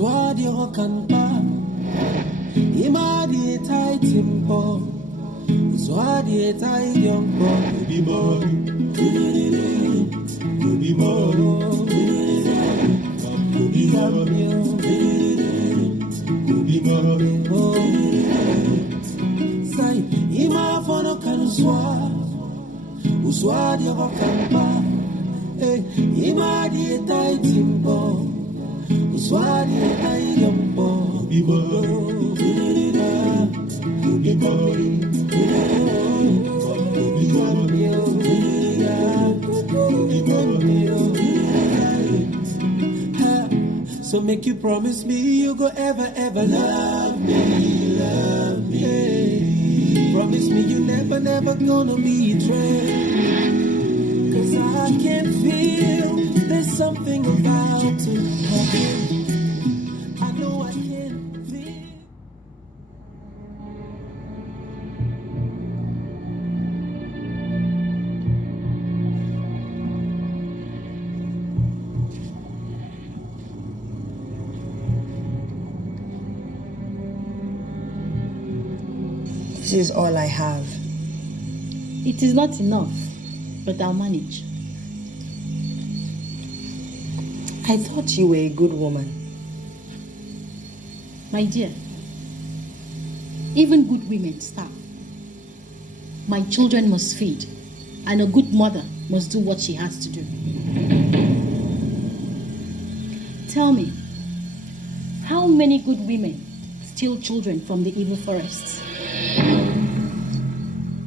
Uswadi Rokanpa, Emodi tight simple. Uswadi tight young boy. Be more, be more, be more. Say, Ima fono kan uswadi Rokanpa, Emodi tight simple. Uswadi tight young boy. Be more. So make you promise me you go ever love me, love me. Hey. Promise me you never gonna betray. 'Cause I can feel there's something about to happen. I know I can feel. This is all I have. It is not enough, but I'll manage. I thought you were a good woman. My dear, even good women starve. My children must feed, and a good mother must do what she has to do. Tell me, how many good women steal children from the evil forests?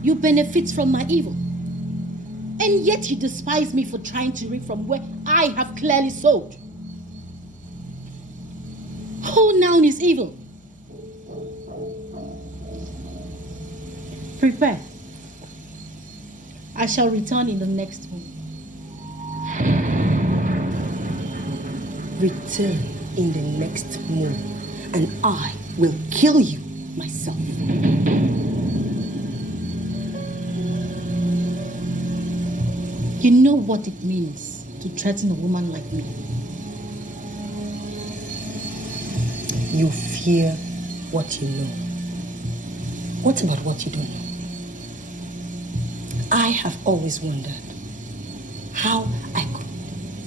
You benefit from my evil, and yet you despise me for trying to reap from where I have clearly sowed. Who now is evil? Prepare. I shall return in the next one. Return in the next moon, and I will kill you myself. You know what it means to threaten a woman like me. You fear what you know. What about what you don't know? I have always wondered how I could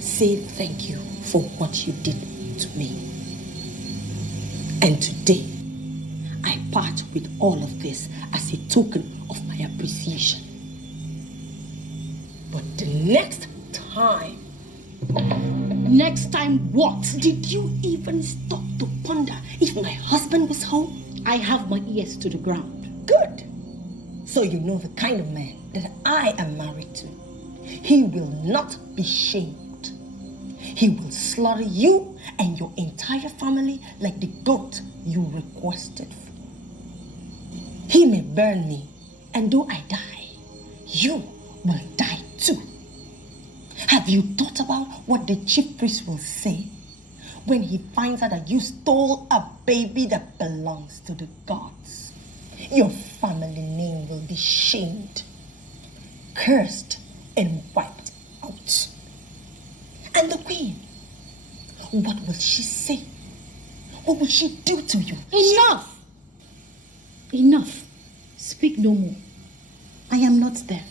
say thank you for what you did to me. And today, I part with all of this as a token of my appreciation. But the next time... Next time what? Did you even stop to ponder if my husband was home? I have my ears to the ground. Good. So you know the kind of man that I am married to. He will not be shamed. He will slaughter you and your entire family like the goat you requested for. He may burn me, and though I die, you will die too. Have you thought about what the chief priest will say when he finds out that you stole a baby that belongs to the gods? Your family name will be shamed, cursed, and wiped out. And the queen, what will she say? What will she do to you? Enough! Enough. Speak no more. I am not there.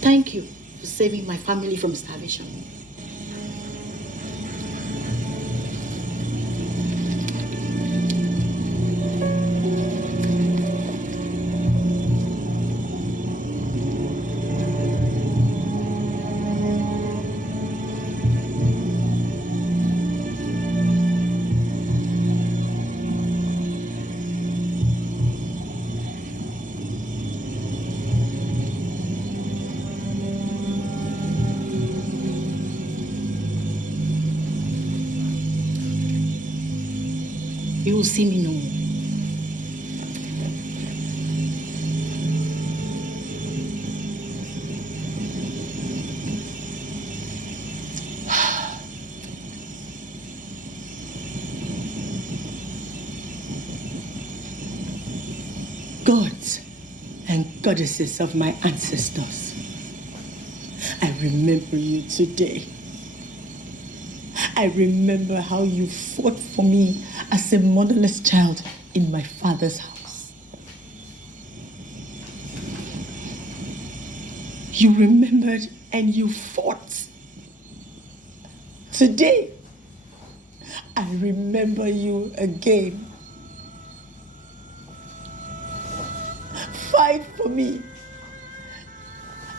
Thank you for saving my family from starvation. You will see me no more. Gods and goddesses of my ancestors, I remember you today. I remember how you fought for me as a motherless child in my father's house. You remembered and you fought. Today, I remember you again. Fight for me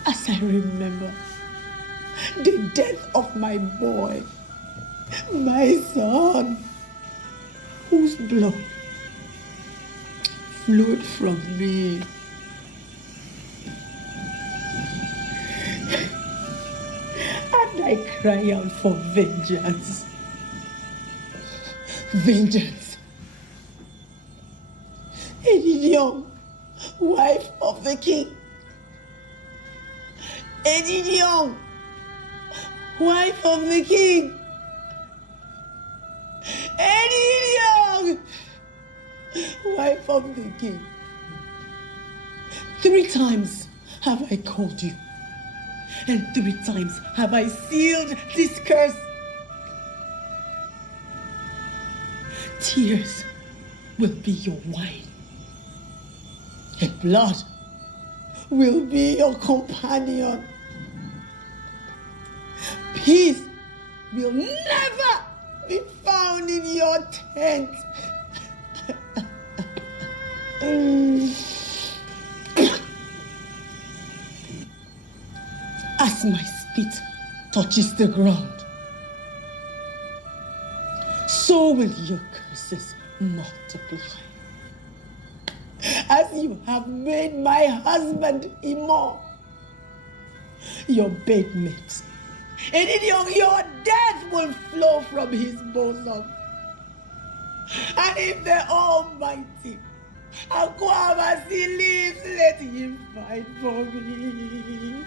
as I remember the death of my boy, my son, whose blood flowed from me. And I cry out for vengeance. Vengeance. Edidion, wife of the king. Edidion, wife of the king. Edidion, wife of the king. 3 times have I called you, and 3 times have I sealed this curse. Tears will be your wine, and blood will be your companion. Peace will never be found in your tent. As my spit touches the ground, so will your curses multiply. As you have made my husband Emo your bedmate, and in your death will flow from his bosom. And if the Almighty Akwabasi lives, let him fight for me.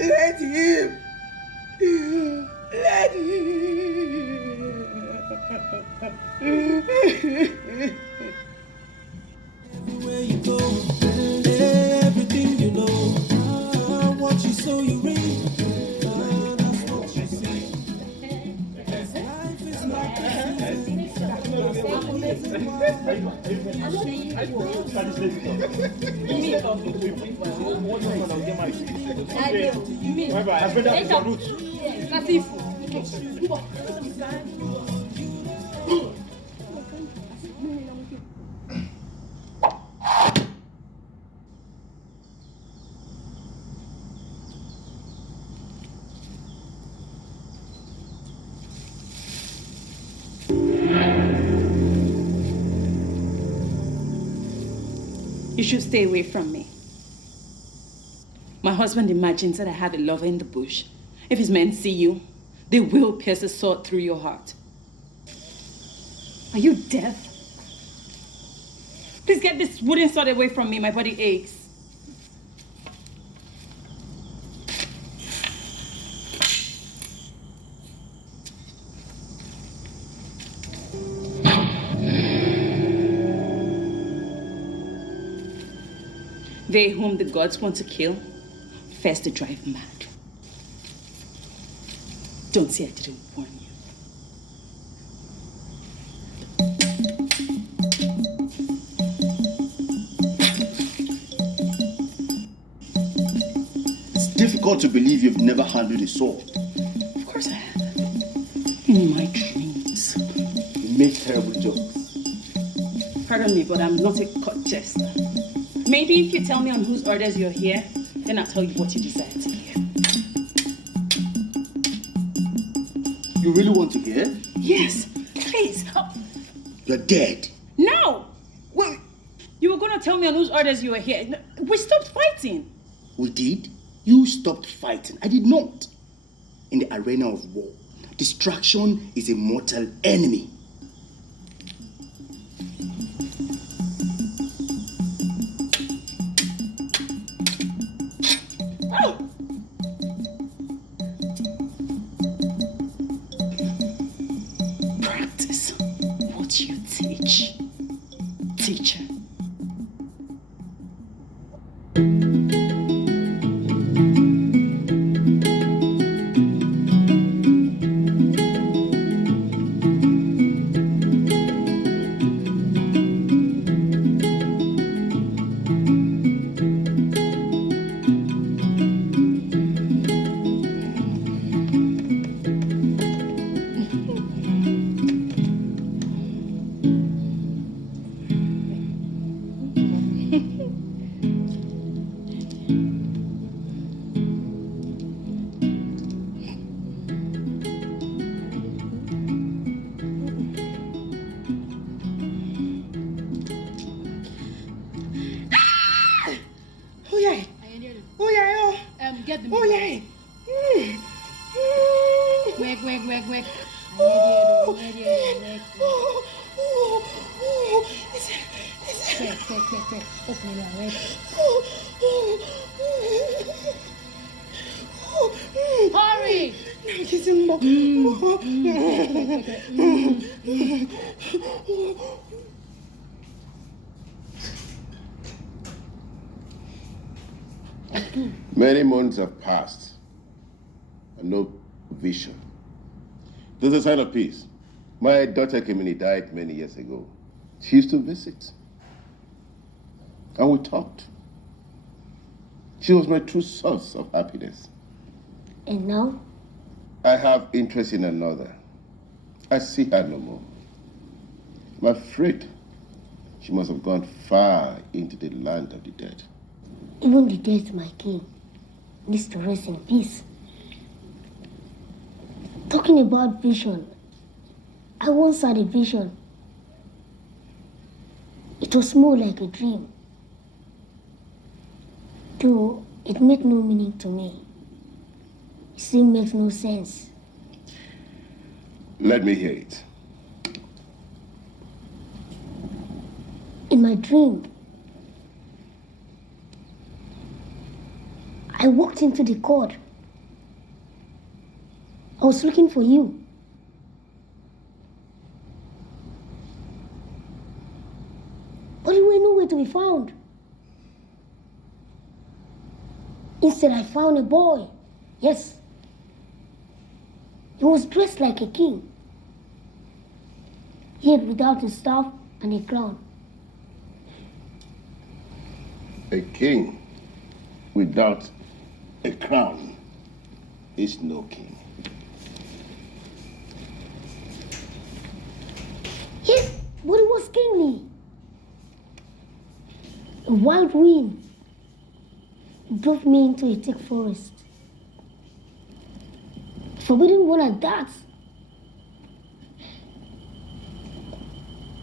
Let him. Everywhere you go, everything you know, what you sow you reap, that's what you see. Life is like a You should stay away from me. My husband imagines that I have a lover in the bush. If his men see you, they will pierce a sword through your heart. Are you deaf? Please get this wooden sword away from me. My body aches. They whom the gods want to kill, first to drive mad. Don't say I didn't warn you. It's difficult to believe you've never handled a sword. Of course I have. In my dreams. You make terrible jokes. Pardon me, but I'm not a cut jester. Maybe if you tell me on whose orders you're here, then I'll tell you what you desire to hear. You really want to hear? Yes, please. You're dead. No! Well, you were going to tell me on whose orders you were here. We stopped fighting. We did? You stopped fighting. I did not. In the arena of war, distraction is a mortal enemy. Practice what you teach, teacher. get the Oh, message. yeah. Quick. Quick. Open it up, hurry! Many months have passed and no vision. There's a sign of peace. My daughter Emodi died many years ago. She used to visit. And we talked. She was my true source of happiness. And now? I have interest in another. I see her no more. I'm afraid she must have gone far into the land of the dead. Even the dead, my king, needs to rest in peace. Talking about vision, I once had a vision. It was more like a dream. Though it made no meaning to me. It still makes no sense. Let me hear it. In my dream, I walked into the court. I was looking for you. But you were nowhere to be found. Instead, I found a boy. Yes. He was dressed like a king, yet without a staff and a crown. A king without a crown is no king. Yes, but he was kingly. A wild wind drove me into a thick forest. Forbidden one at that.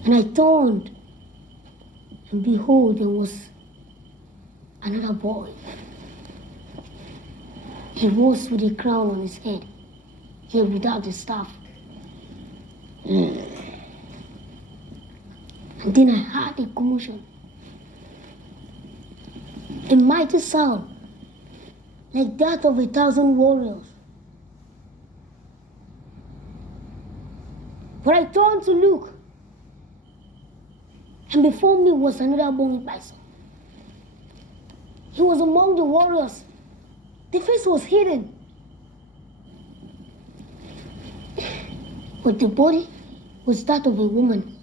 And I turned, and behold, there was another boy. He was with a crown on his head, yet without the staff. And then I heard a commotion. A mighty sound, like that of 1,000 warriors. But I turned to look, and before me was another bony bison. He was among the warriors. The face was hidden, but the body was that of a woman.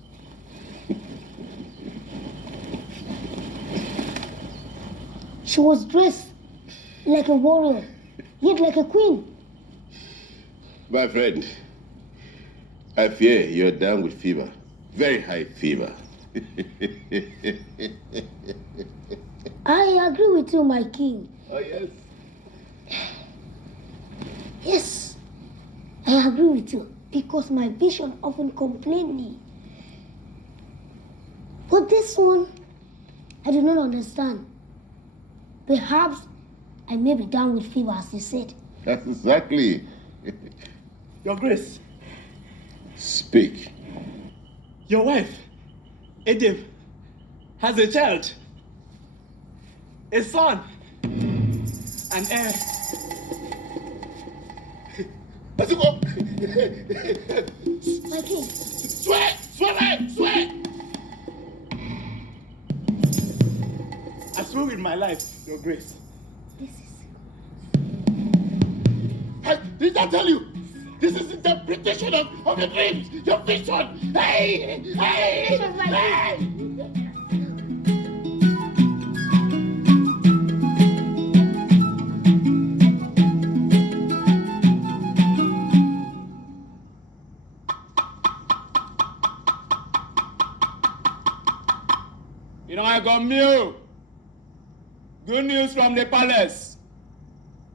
She was dressed like a warrior, yet like a queen. My friend, I fear you're down with fever. Very high fever. I agree with you, my king. Oh, yes? Yes, I agree with you, because my vision often complained me. But this one, I do not understand. Perhaps I may be down with fever, as you said. That's exactly. Your Grace, Speak. your wife, Edith, has a child. A son. An heir. Let's go. My king, Swear! I swear with my life, Your Grace. this is... Did I tell you? This is interpretation of your dreams, your vision. Hey! You know, I got meal. Good news from the palace.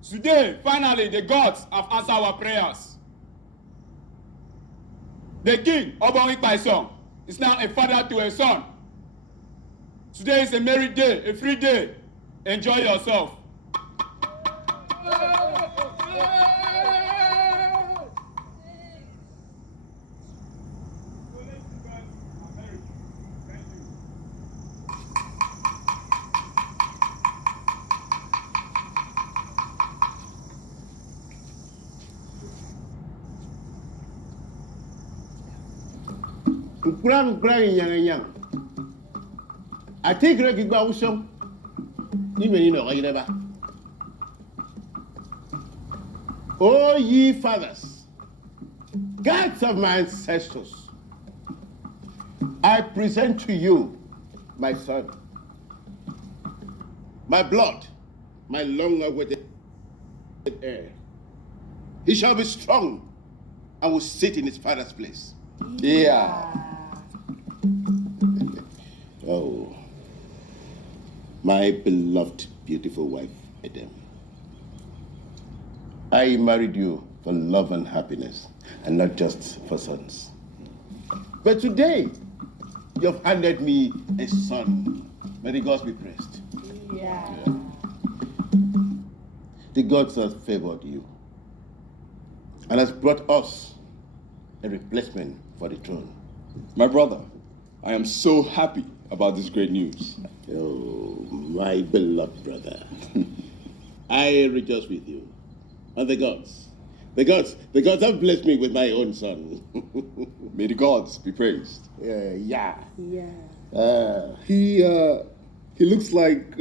Today, finally, the gods have answered our prayers. The king, Obonwikpaison, is now a father to a son. Today is a merry day, a free day. Enjoy yourself. Grang yang. I take Reggie Bausham. Even you know, I never. O ye fathers, gods of my ancestors, I present to you my son, my blood, my long-awaited heir. He shall be strong and will sit in his father's place. Yeah. Oh, my beloved, beautiful wife, Edem. I married you for love and happiness, and not just for sons. But today, you've handed me a son. May the gods be praised. Yeah. The gods have favored you and has brought us a replacement for the throne. My brother, I am so happy about this great news. Oh, my beloved brother. I rejoice with you. And the gods have blessed me with my own son. May the gods be praised. Yeah. He looks like,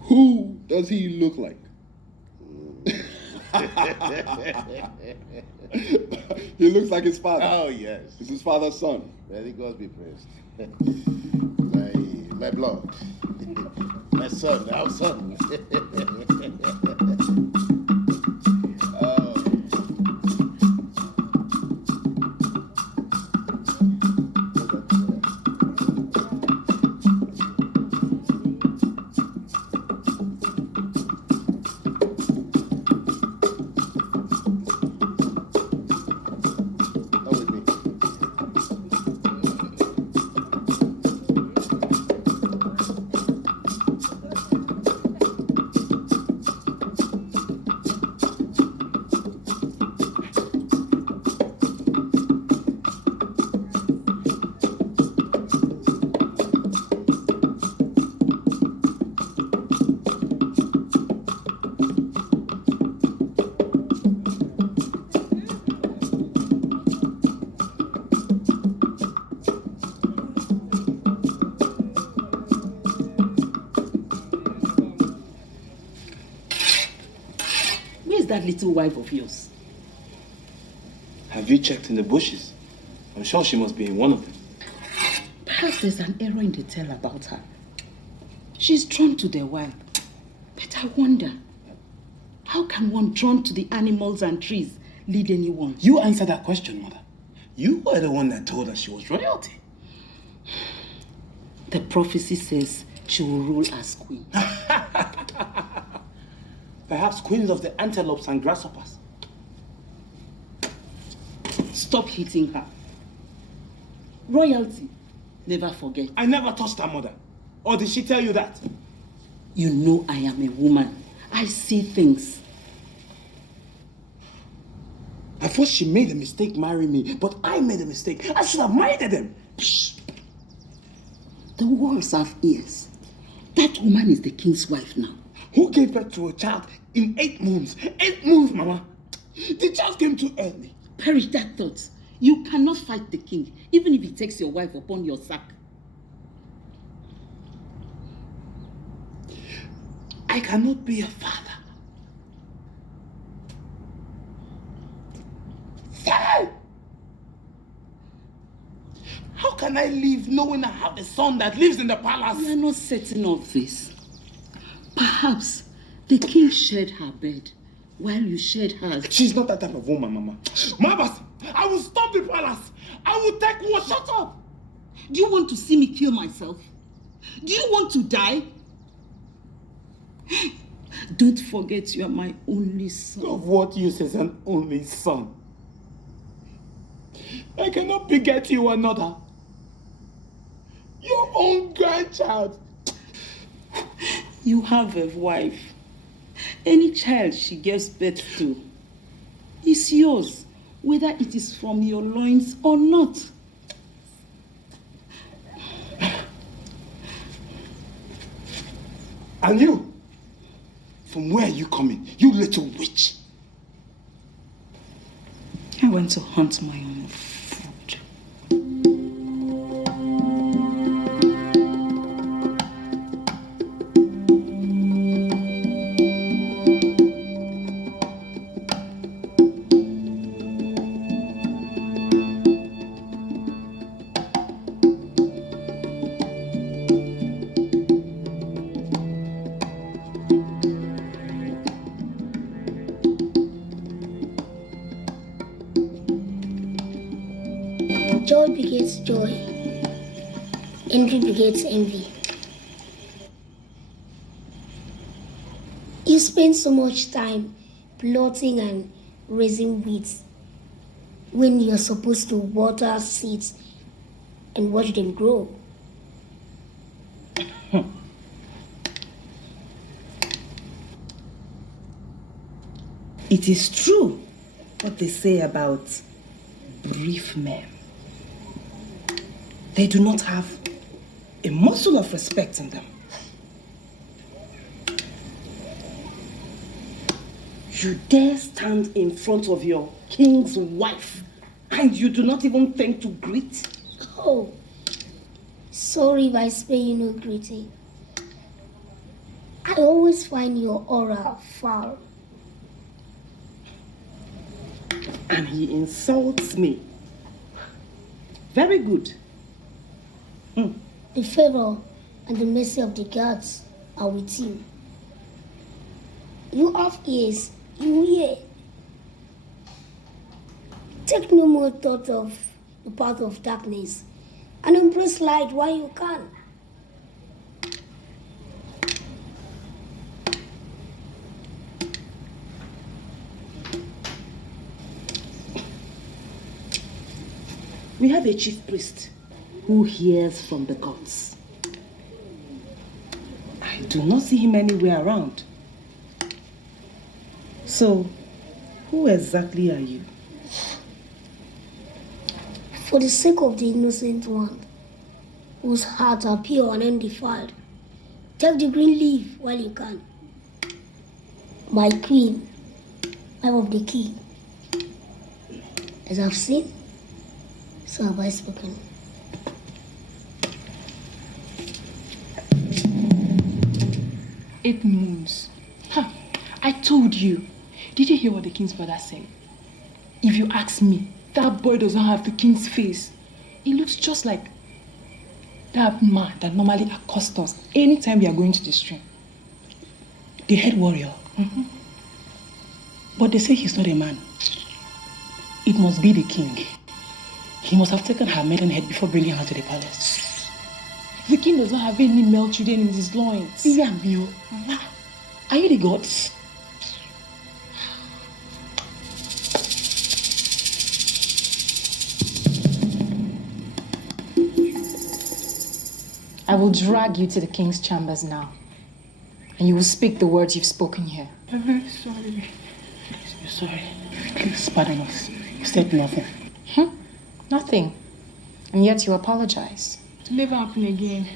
who does he look like? He looks like his father. Oh, yes. He's his father's son. May the gods be praised. my blood. My son, our son. That little wife of yours? Have you checked in the bushes? I'm sure she must be in one of them. Perhaps there's an error in the tale about her. She's drawn to the wild. But I wonder, how can one drawn to the animals and trees lead anyone? You answer that question, Mother. You were the one that told us she was royalty. The prophecy says she will rule as queen. Perhaps queens of the antelopes and grasshoppers. Stop hitting her. Royalty, never forget. I never touched her, Mother. Or did she tell you that? You know I am a woman. I see things. I thought she made a mistake marrying me, but I made a mistake. I should have minded them. Psst. The walls have ears. That woman is the king's wife now. Who gave birth to a child in 8 months? 8 months, Mama. The child came too early. Perish that thought. You cannot fight the king, even if he takes your wife upon your sack. I cannot be a father. Father! How can I live knowing I have a son that lives in the palace? You are not certain of this. Perhaps the king shared her bed while you shared hers. She's not that type of woman, Mama. Mama, I will stop the palace. I will take war. Shut up. Do you want to see me kill myself? Do you want to die? Don't forget you are my only son. Of what use is an only son? I cannot beget you another. Your own grandchild. You have a wife. Any child she gives birth to is yours, whether it is from your loins or not. And you? From where are you coming? You little witch. I went to hunt my own begets joy. Envy begets envy. You spend so much time plotting and raising weeds when you're supposed to water seeds and watch them grow. It is true what they say about brief men. They do not have a morsel of respect in them. You dare stand in front of your king's wife and you do not even think to greet? Oh, sorry if I spare you no greeting. I always find your aura foul. And he insults me. Very good. The favor and the mercy of the gods are with you. You have ears, you hear. Take no more thought of the path of darkness and embrace light while you can. We have a chief priest who hears from the gods. I do not see him anywhere around. So, who exactly are you? For the sake of the innocent one, whose hearts are pure and undefiled, take the green leaf while you can. My queen, wife of the king. As I've seen, so have I spoken. Eight moons. Huh. I told you. Did you hear what the king's brother said? If you ask me, that boy does not have the king's face. He looks just like that man that normally accosts us anytime we are going to the stream. The head warrior. But they say he's not a man. It must be the king. He must have taken her maiden head before bringing her to the palace. The king does not have any male children in his loins. Yeah, Mio. Are you the gods? I will drag you to the king's chambers now, and you will speak the words you've spoken here. I'm very sorry. You're sorry. Please pardon us. You said nothing. Nothing. And yet you apologize. To never happen again.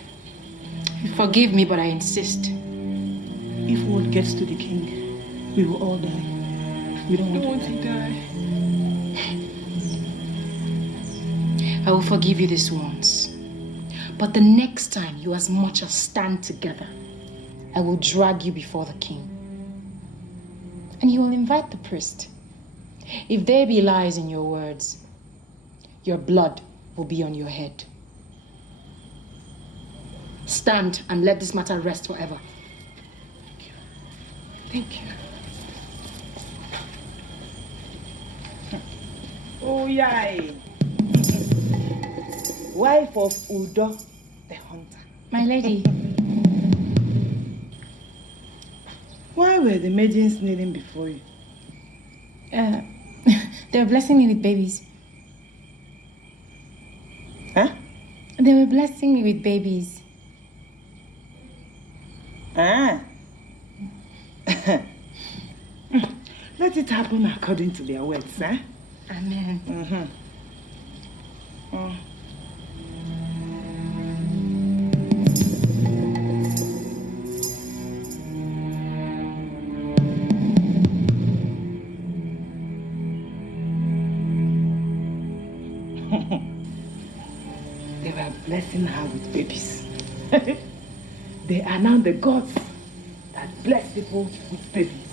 Forgive me, but I insist. If word gets to the king, we will all die. We don't want to die. I will forgive you this once. But the next time you as much as stand together, I will drag you before the king. And he will invite the priest. If there be lies in your words, your blood will be on your head. Stand and let this matter rest forever. Thank you. Oh, yay! Wife of Udo, the hunter. My lady. Why were the maidens kneeling before you? They were blessing me with babies. Huh? They were blessing me with babies. Ah. Let it happen according to their words, eh? Amen. They were blessing her with babies. They are now the gods that bless people with babies.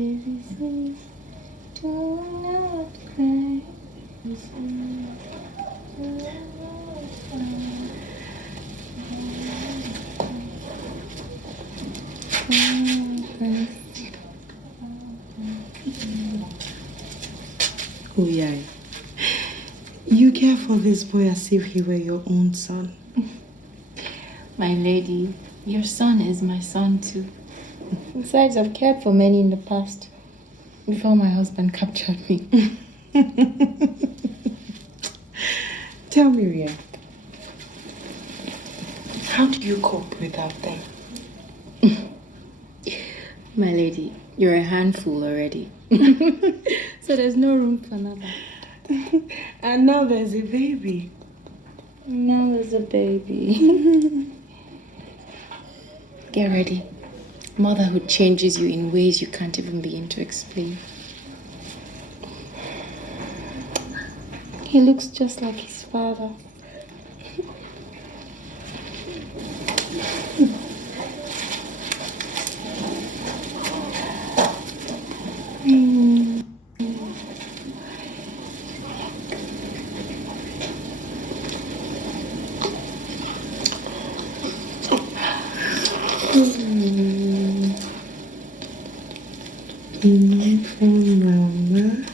baby, please do not cry. Oh, yeah. You care for this boy as if he were your own son. My lady, your son is my son too. Besides, I've cared for many in the past, before my husband captured me. Tell me, Ria, how do you cope without them? My lady, you're a handful already. So there's no room for another. And now there's a baby. Now there's a baby. Get ready. Motherhood changes you in ways you can't even begin to explain. He looks just like his father. Mama.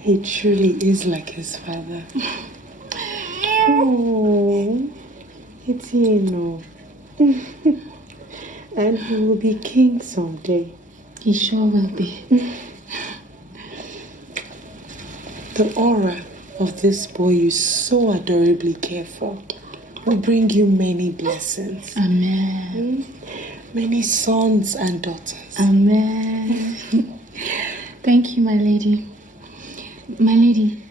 He truly is like his father. Oh, it's and he will be king someday. He sure will be. The aura of this boy you so adorably care for will bring you many blessings. Amen. Many sons and daughters. Amen. Thank you, my lady. My lady,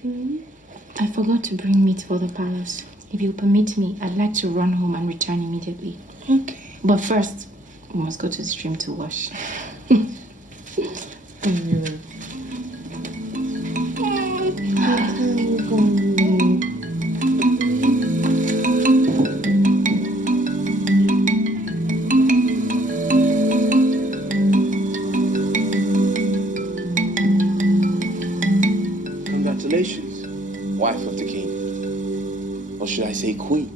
I forgot to bring meat for the palace. If you'll permit me, I'd like to run home and return immediately. Okay. But first, we must go to the stream to wash. Congratulations, wife of the king. Or should I say queen?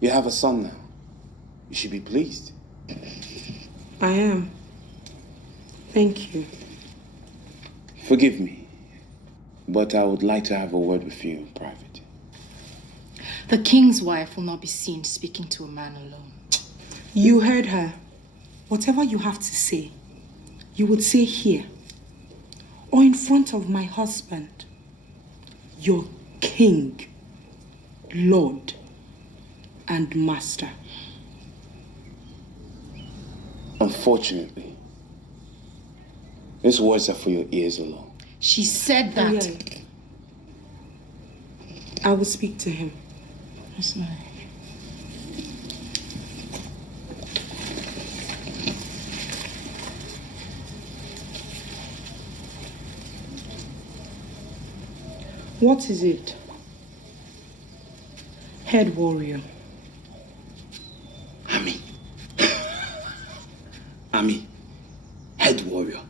You have a son now. You should be pleased. I am. Thank you. Forgive me, but I would like to have a word with you in private. The king's wife will not be seen speaking to a man alone. You heard her. Whatever you have to say, you would say here, or in front of my husband, your king, lord, and master. Unfortunately, these words are for your ears alone. She said that. Yeah. I will speak to him. Yes, ma'am. What is it? Head warrior. Ami, head warrior.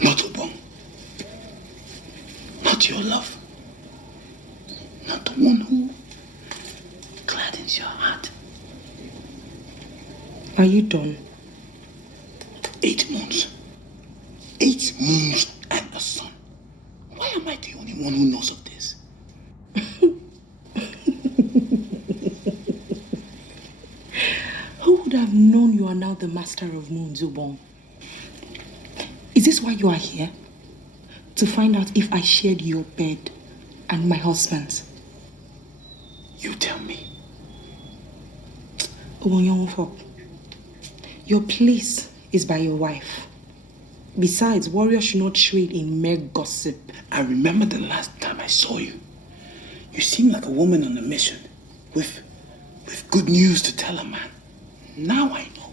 Not Obong. Not your love. Not the one who gladdens your heart. Are you done? 8 months. 8 moons and a son. Why am I the only one who knows of this? Who would have known you are now the master of moons, Ubong? Is this why you are here? To find out if I shared your bed and my husband's? You tell me. Ubong, your place is by your wife. Besides, warriors should not trade in mere gossip. I remember the last time I saw you. You seemed like a woman on a mission with good news to tell a man. Now I know.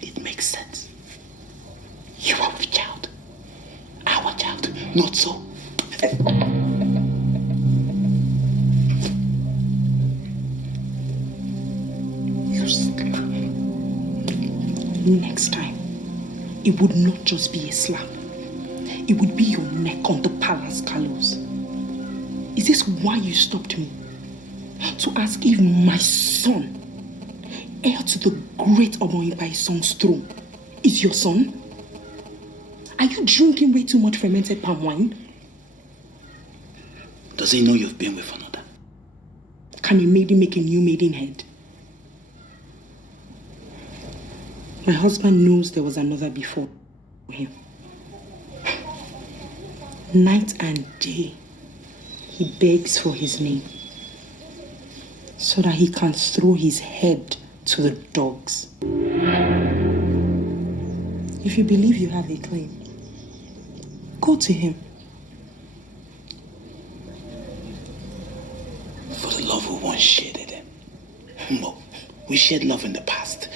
It makes sense. You are with child. Our child. Not so. You Next time, it would not just be a slap. It would be your neck on the palace gallows. Is this why you stopped me? To ask if my son, heir to the great Omoibai son's throne, is your son? Are you drinking way too much fermented palm wine? Does he know you've been with another? Can a maiden make a new maidenhead? My husband knows there was another before him. Night and day, he begs for his name so that he can throw his head to the dogs. If you believe you have a claim, go to him. For the love we once shared with him. No, we shared love in the past.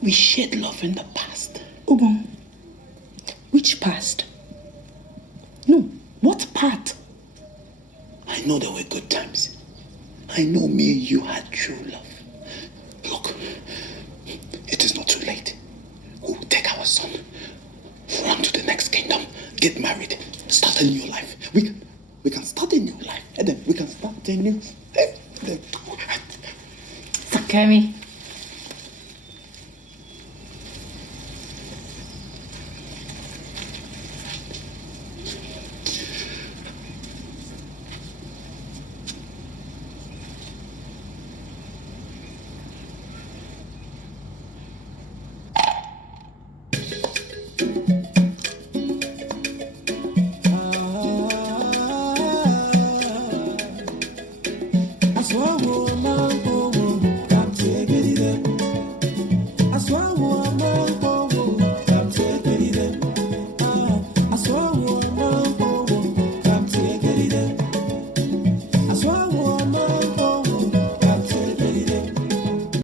We shared love in the past. Obon, which past? No, what part? I know there were good times. I know me and you had true love. Look, it is not too late. We'll take our son, run to the next kingdom, get married, start a new life. We can start a new life, and then we can start a new life. Sakemi. I swear